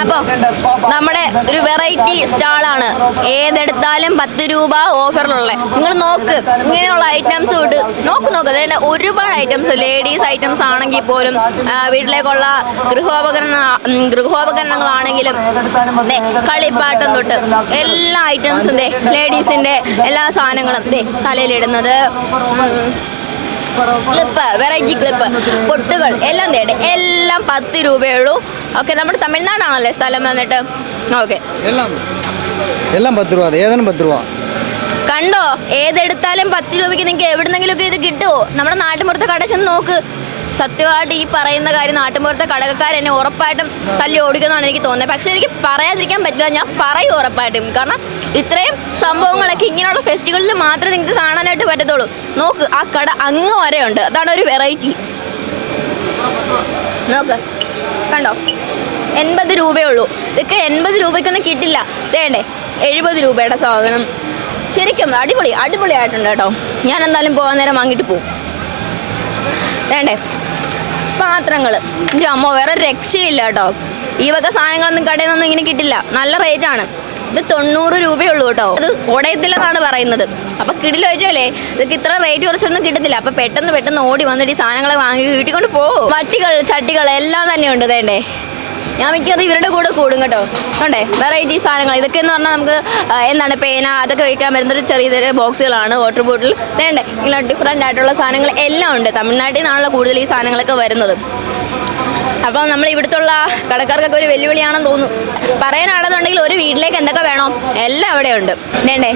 അപ്പോൾ നമ്മുടെ ഒരു വെറൈറ്റി സ്റ്റാളാണ്. ഏതെടുത്താലും 10 രൂപ ഓഫറിലുള്ള. നിങ്ങൾ നോക്ക്, ഇങ്ങനെയുള്ള ഐറ്റംസ് തൊട്ട് നോക്ക് അതായത് ഒരുപാട് ഐറ്റംസ്, ലേഡീസ് ഐറ്റംസ് ആണെങ്കിൽ പോലും വീട്ടിലേക്കുള്ള ഗൃഹോപകരണങ്ങളാണെങ്കിലും കളിപ്പാട്ടം തൊട്ട് എല്ലാ ഐറ്റംസും ലേഡീസിൻ്റെ എല്ലാ സാധനങ്ങളും തലയിലിടുന്നത്, ക്ലിപ്പ്, വെറൈറ്റി ക്ലിപ്പ്, പൊട്ടുകൾ എല്ലാം എല്ലാം 10 രൂപയുള്ളൂ. ഓക്കെ, നമ്മുടെ തമിഴ്നാടാണല്ലേ സ്ഥലം വന്നിട്ട്? ഓക്കെ, എല്ലാം 10 രൂപ, ഏതാനും 10 രൂപ. കണ്ടോ, ഏതെടുത്താലും 10 രൂപയ്ക്ക് നിങ്ങൾക്ക് എവിടുന്നെങ്കിലുമൊക്കെ ഇത് കിട്ടുമോ? നമ്മുടെ നാട്ടിൻപുറത്തെ കട ചെന്ന് നോക്ക്. സത്യമായിട്ട് ഈ പറയുന്ന കാര്യം നാട്ടിൻപുറത്തെ കടകക്കാരെന്നെ ഉറപ്പായിട്ടും തല്ലി ഓടിക്കുന്നതാണ് എനിക്ക് തോന്നുന്നത്. പക്ഷെ എനിക്ക് പറയാതിരിക്കാൻ പറ്റില്ല, ഞാൻ പറയും ഉറപ്പായിട്ടും. കാരണം ഇത്രയും സംഭവങ്ങളൊക്കെ ഇങ്ങനെയുള്ള ഫെസ്റ്റിവലിൽ മാത്രമേ നിങ്ങൾക്ക് കാണാനായിട്ട് പറ്റത്തുള്ളൂ. നോക്ക്, ആ കട അങ്ങ് വരെയുണ്ട്. അതാണ് ഒരു വെറൈറ്റി. നോക്ക്, കണ്ടോ, 80 രൂപയേ ഉള്ളൂ. ഇതൊക്കെ 80 രൂപയ്ക്കൊന്നും കിട്ടില്ല. വേണ്ടേ 70 രൂപയുടെ സാധനം. ശരിക്കും അടിപൊളിയായിട്ടുണ്ട് കേട്ടോ. ഞാൻ എന്തായാലും പോകാൻ നേരം വാങ്ങിയിട്ട് പോകും. വേണ്ടേ പാത്രങ്ങൾ, എൻ്റെ അമ്മ വേറെ രക്ഷയില്ല കേട്ടോ. ഈ വക സാധനങ്ങളൊന്നും കടയിൽ നിന്നൊന്നും ഇങ്ങനെ കിട്ടില്ല. നല്ല റേറ്റാണ്. ഇത് 90 രൂപയുള്ളൂ കേട്ടോ. അത് ഉടയത്തില്ലെന്നാണ് പറയുന്നത്. അപ്പോൾ കിടിലല്ലേ, ഇതൊക്കെ ഇത്ര റേറ്റ് കുറച്ചൊന്നും കിട്ടത്തില്ല. അപ്പോൾ പെട്ടെന്ന് ഓടി വന്നിട്ട് ഈ സാധനങ്ങളെ വാങ്ങി വീട്ടിൽ കൊണ്ട് പോകും. വട്ടികൾ, ചട്ടികൾ എല്ലാം തന്നെയുണ്ട്. വേണ്ടേ, ഞാൻ മിക്കത് ഇവരുടെ കൂടെ കൂടും കേട്ടോ. കണ്ടേ വെറൈറ്റി സാധനങ്ങൾ. ഇതൊക്കെ എന്ന് പറഞ്ഞാൽ നമുക്ക് എന്താണ് പേന അതൊക്കെ വയ്ക്കാൻ വരുന്നൊരു ചെറിയ ബോക്സുകളാണ്. വാട്ടർ ബോട്ടിൽ വേണ്ടേ, ഇങ്ങനെ ഡിഫറെൻ്റ് ആയിട്ടുള്ള സാധനങ്ങൾ എല്ലാം ഉണ്ട്. തമിഴ്നാട്ടിൽ നിന്നാണല്ലോ കൂടുതൽ ഈ സാധനങ്ങളൊക്കെ വരുന്നത്. അപ്പോൾ നമ്മൾ ഇവിടുത്തുള്ള കടക്കാർക്കൊക്കെ ഒരു വെല്ലുവിളിയാണെന്ന് തോന്നുന്നു. പറയാനാണെന്നുണ്ടെങ്കിൽ ഒരു വീട്ടിലേക്ക് എന്തൊക്കെ വേണോ എല്ലാം അവിടെ ഉണ്ട്. വേണ്ടേ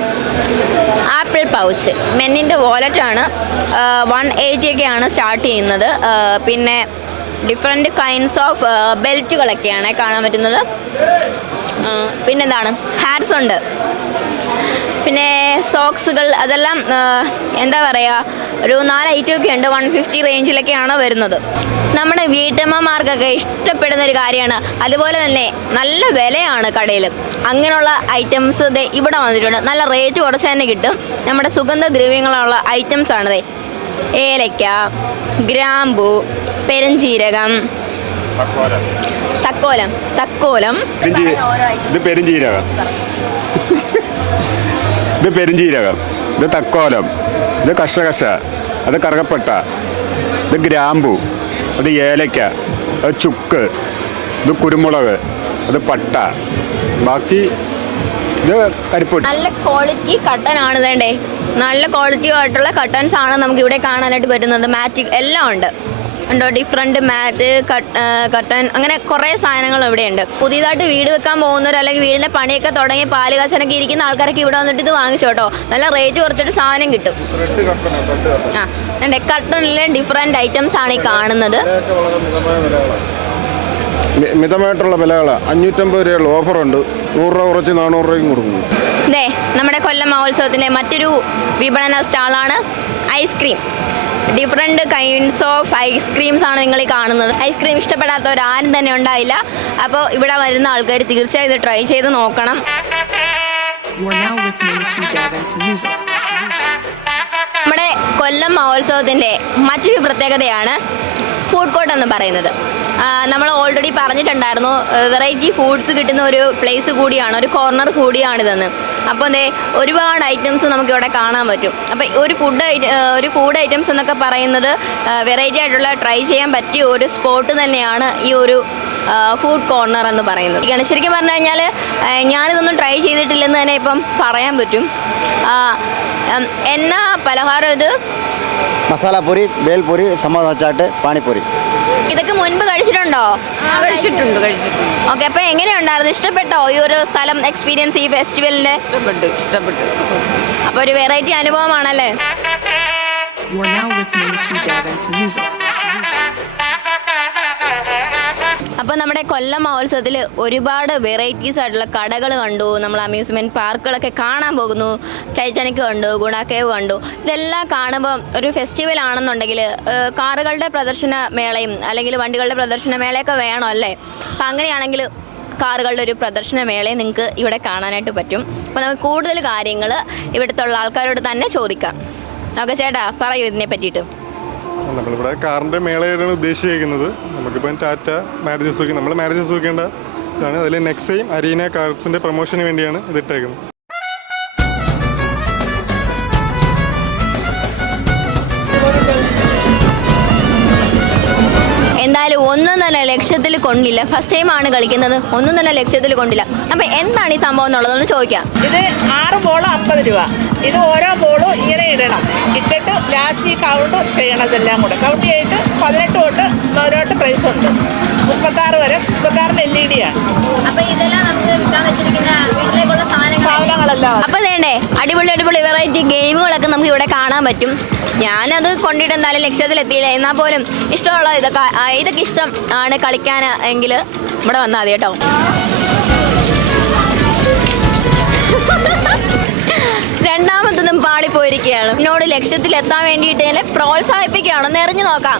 ആപ്പിൾ പൗച്ച്, മെന്നിൻ്റെ വാലറ്റാണ്. 180 ഒക്കെയാണ് സ്റ്റാർട്ട് ചെയ്യുന്നത്. പിന്നെ ഡിഫറെൻറ്റ് കൈൻഡ്സ് ഓഫ് ബെൽറ്റുകളൊക്കെയാണ് കാണാൻ പറ്റുന്നത്. പിന്നെന്താണ് ഹാറ്റ്സ് ഉണ്ട്. പിന്നെ സോക്സുകൾ, അതെല്ലാം എന്താ പറയുക, ഒരു 4 ഐറ്റമൊക്കെ ഉണ്ട്. 150 റേഞ്ചിലൊക്കെയാണ് വരുന്നത്. നമ്മുടെ വീട്ടമ്മമാർക്കൊക്കെ ഇഷ്ടപ്പെടുന്ന ഒരു കാര്യമാണ്. അതുപോലെ തന്നെ നല്ല വിലയാണ് കടയിൽ. അങ്ങനെയുള്ള ഐറ്റംസ് ഇവിടെ വന്നിട്ടുണ്ട്. നല്ല റേറ്റ് കുറച്ച് തന്നെ കിട്ടും. നമ്മുടെ സുഗന്ധദ്രവ്യങ്ങളുള്ള ഐറ്റംസ് ആണത്. ഏലക്ക, ഗ്രാമ്പു, പെരുംജീരകം, തക്കോലം ഇത് പെരുംജീരകം, ഇത് പെരുംജീരകം, ഇത് തക്കോലം, ഇത് കശകശ, അത് കറുകപ്പട്ട, ഇത് ഗ്രാമ്പു, അത് ഏലക്ക, അത് ചുക്ക്, ഇത് കുരുമുളക്, അത് പട്ട, ബാക്കി ഇത് കരിപ്പൊടി. നല്ല ക്വാളിറ്റി കട്ടനാണ്. വേണ്ടേ നല്ല ക്വാളിറ്റി ആയിട്ടുള്ള കട്ടൻസ് ആണ് നമുക്ക് ഇവിടെ കാണാനായിട്ട് പറ്റുന്നത്. മാറ്റ് എല്ലാം ഉണ്ട്. ഉണ്ടോ, ഡിഫറെൻറ്റ് മാറ്റ്, കട്ടൻ, അങ്ങനെ കുറേ സാധനങ്ങൾ ഇവിടെയുണ്ട്. പുതിയതായിട്ട് വീട് വെക്കാൻ പോകുന്നവർ അല്ലെങ്കിൽ വീടിൻ്റെ പണിയൊക്കെ തുടങ്ങി പാല് കാച്ചനൊക്കെ ഇരിക്കുന്ന ആൾക്കാരൊക്കെ ഇവിടെ വന്നിട്ട് ഇത് വാങ്ങിച്ചോട്ടോ. നല്ല റേറ്റ് കുറച്ചിട്ട് സാധനം കിട്ടും. എൻ്റെ കട്ടനിലെ ഡിഫറെൻറ്റ് ഐറ്റംസ് ആണ് ഈ കാണുന്നത്. മിതമായിട്ടുള്ള വിലകൾ 550 രൂപയുള്ള ഓഫറുണ്ട്. 100 രൂപ കുറച്ച് 400 രൂപയ്ക്കും കൊടുക്കുന്നു. നമ്മുടെ കൊല്ലം മഹോത്സവത്തിൻ്റെ മറ്റൊരു വിപണന സ്റ്റാളാണ് ice cream. Different kinds of ice creams ആണ് നിങ്ങൾ ഈ കാണുന്നത്. ഐസ്ക്രീം ഇഷ്ടപ്പെടാത്തവരാരും തന്നെ ഉണ്ടായില്ല. അപ്പോൾ ഇവിടെ വരുന്ന ആൾക്കാർ തീർച്ചയായും ഇത് ട്രൈ ചെയ്ത് നോക്കണം. നമ്മുടെ കൊല്ലം മഹോത്സവത്തിൻ്റെ മറ്റൊരു പ്രത്യേകതയാണ് ഫുഡ് കോർട്ട് എന്ന് പറയുന്നത്. നമ്മൾ ഓൾറെഡി പറഞ്ഞിട്ടുണ്ടായിരുന്നു, വെറൈറ്റി ഫുഡ്സ് കിട്ടുന്ന ഒരു പ്ലേസ് കൂടിയാണ്, ഒരു കോർണർ കൂടിയാണിതെന്ന്. അപ്പോൾ ഒരുപാട് ഐറ്റംസ് നമുക്കിവിടെ കാണാൻ പറ്റും. അപ്പോൾ ഒരു ഫുഡ് ഐറ്റംസ് എന്നൊക്കെ പറയുന്നത് വെറൈറ്റി ആയിട്ടുള്ള ട്രൈ ചെയ്യാൻ പറ്റിയ ഒരു സ്പോട്ട് തന്നെയാണ് ഈ ഒരു ഫുഡ് കോർണർ എന്ന് പറയുന്നത്. ശരിക്കും പറഞ്ഞു കഴിഞ്ഞാൽ ഞാനിതൊന്നും ട്രൈ ചെയ്തിട്ടില്ലെന്ന് തന്നെ ഇപ്പം പറയാൻ പറ്റും. എന്നാ പലഹാരം ഇത്? മസാലപ്പൂരി, ബേൽപൂരി, സമോസ ചാട്ട്, പാനിപ്പൂരി. ഇതൊക്കെ മുൻപ് കഴിച്ചിട്ടുണ്ടോ? കഴിച്ചിട്ടുണ്ട്. ഓക്കെ, അപ്പോൾ എങ്ങനെയുണ്ടായിരുന്നു? ഇഷ്ടപ്പെട്ടോ ഈ ഒരു സ്ഥലം, എക്സ്പീരിയൻസ്, ഈ ഫെസ്റ്റിവലിൻ്റെ? ഇഷ്ടപ്പെട്ടു. അപ്പോൾ ഒരു വെറൈറ്റി അനുഭവമാണല്ലേ? അപ്പോൾ നമ്മുടെ കൊല്ലം മഹോത്സവത്തിൽ ഒരുപാട് വെറൈറ്റീസ് ആയിട്ടുള്ള കടകൾ കണ്ടു. നമ്മൾ അമ്യൂസ്മെൻറ്റ് പാർക്കുകളൊക്കെ കാണാൻ പോകുന്നു. ടൈറ്റാനിക് കണ്ടു, ഗുണ കേവ് കണ്ടു. ഇതെല്ലാം കാണുമ്പോൾ ഒരു ഫെസ്റ്റിവൽ ആണെന്നുണ്ടെങ്കിൽ കാറുകളുടെ പ്രദർശന മേളയും അല്ലെങ്കിൽ വണ്ടികളുടെ പ്രദർശന മേളയൊക്കെ വേണം അല്ലേ? അപ്പം അങ്ങനെയാണെങ്കിൽ കാറുകളുടെ ഒരു പ്രദർശന മേളയും നിങ്ങൾക്ക് ഇവിടെ കാണാനായിട്ട് പറ്റും. അപ്പോൾ നമുക്ക് കൂടുതൽ കാര്യങ്ങൾ ഇവിടുത്തെ ഉള്ള ആൾക്കാരോട് തന്നെ ചോദിക്കാം. ഓക്കെ ചേട്ടാ, പറയൂ ഇതിനെ പറ്റിയിട്ട്. നമ്മളിവിടെ കാറിൻ്റെ മേളയാണ് ഉദ്ദേശിച്ചിരിക്കുന്നത്. നമുക്കിപ്പോൾ ടാറ്റ മാരുതി സുസുക്കി, നമ്മൾ മാരുതി സുസുക്കിയുടെ ഇതാണ്. അതിൽ നെക്സയും അരീന കാർഡ്സിൻ്റെ പ്രൊമോഷന് വേണ്ടിയാണ് ഇത് ഇട്ടേക്കുന്നത്. എന്തായാലും ഒന്നും തന്നെ ലക്ഷ്യത്തിൽ കൊണ്ടില്ല. ഫസ്റ്റ് ടൈമാണ് കളിക്കുന്നത്, ഒന്നും തന്നെ ലക്ഷ്യത്തിൽ കൊണ്ടില്ല. അപ്പം എന്താണ് ഈ സംഭവം എന്നുള്ളതൊന്ന് ചോദിക്കാം. ഇത് 6 ബോൾ 50 രൂപ. ഇത് ഓരോ ബോളും ഇങ്ങനെ ഇടണം. ഇട്ടിട്ട് ലാസ്റ്റ് ഈ കൗണ്ട് ചെയ്യണം. ഇതെല്ലാം കൂടെ കൗണ്ട് ചെയ്തിട്ട് 18 തൊട്ട് ഓരോട്ട് പ്രൈസ് ഉണ്ട്. 36 വരെ. 36 LED ആണ്. അപ്പൊ ഇതെല്ലാം നമുക്ക് വിൽക്കാൻ വെച്ചിരിക്കുന്ന വീട്ടിലേക്കുള്ള സാധനങ്ങളെല്ലാം അപ്പൊ വേണ്ടേ അടിപൊളി അടിപൊളി വെറൈറ്റി ഗെയിമുകളൊക്കെ നമുക്ക് ഇവിടെ കാണാൻ പറ്റും. ഞാനത് കൊണ്ടിട്ട് എന്തായാലും ലക്ഷ്യത്തിലെത്തിയില്ല. എന്നാൽ പോലും ഇഷ്ടമുള്ള ഇതൊക്കെ ഇഷ്ടം ആണ് കളിക്കാൻ എങ്കിൽ ഇവിടെ വന്നാൽ മതി കേട്ടോ. രണ്ടാമത്തതും പാളിപ്പോയിരിക്കുകയാണ്. എന്നോട് ലക്ഷ്യത്തിലെത്താൻ വേണ്ടിയിട്ട് എന്നെ പ്രോത്സാഹിപ്പിക്കുകയാണോ എറിഞ്ഞു നോക്കാം.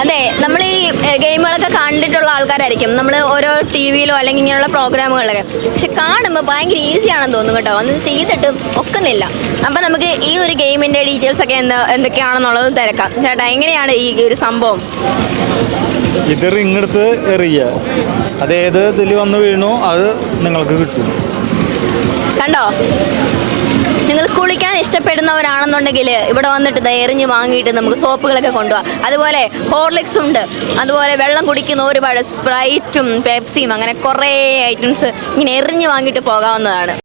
അതെ, നമ്മൾ ഈ ഗെയിമുകളൊക്കെ കണ്ടിട്ടുള്ള ആൾക്കാരായിരിക്കും, നമ്മൾ ഓരോ TV-യിലോ അല്ലെങ്കിൽ ഇങ്ങനെയുള്ള പ്രോഗ്രാമുകളിലൊക്കെ. പക്ഷെ കാണുമ്പോൾ ഭയങ്കര ഈസിയാണെന്ന് തോന്നും കേട്ടോ. ഒന്ന് ചെയ്തിട്ട് ഒക്കുന്നില്ല. അപ്പം നമുക്ക് ഈ ഒരു ഗെയിമിൻ്റെ ഡീറ്റെയിൽസ് ഒക്കെ എന്തൊക്കെയാണെന്നുള്ളത് തിരക്കാം. ചേട്ടാ, എങ്ങനെയാണ് ഈ ഒരു സംഭവം? ഇത് റിങ് എടുത്ത് എറിയുക. അത് ഏത് ഇതിൽ വന്ന് വീണോ അത് നിങ്ങൾക്ക് കിട്ടും. കണ്ടോ, നിങ്ങൾ കുളിക്കാൻ ഇഷ്ടപ്പെടുന്നവരാണെന്നുണ്ടെങ്കിൽ ഇവിടെ വന്നിട്ട് എറിഞ്ഞ് വാങ്ങിയിട്ട് നമുക്ക് സോപ്പുകളൊക്കെ കൊണ്ടുപോകാം. അതുപോലെ ഹോർലിക്സ് ഉണ്ട്, അതുപോലെ വെള്ളം കുടിക്കുന്ന ഒരുപാട് സ്പ്രൈറ്റും പെപ്സിയും അങ്ങനെ കുറേ ഐറ്റംസ് ഇങ്ങനെ എറിഞ്ഞ് വാങ്ങിയിട്ട് പോകാവുന്നതാണ്.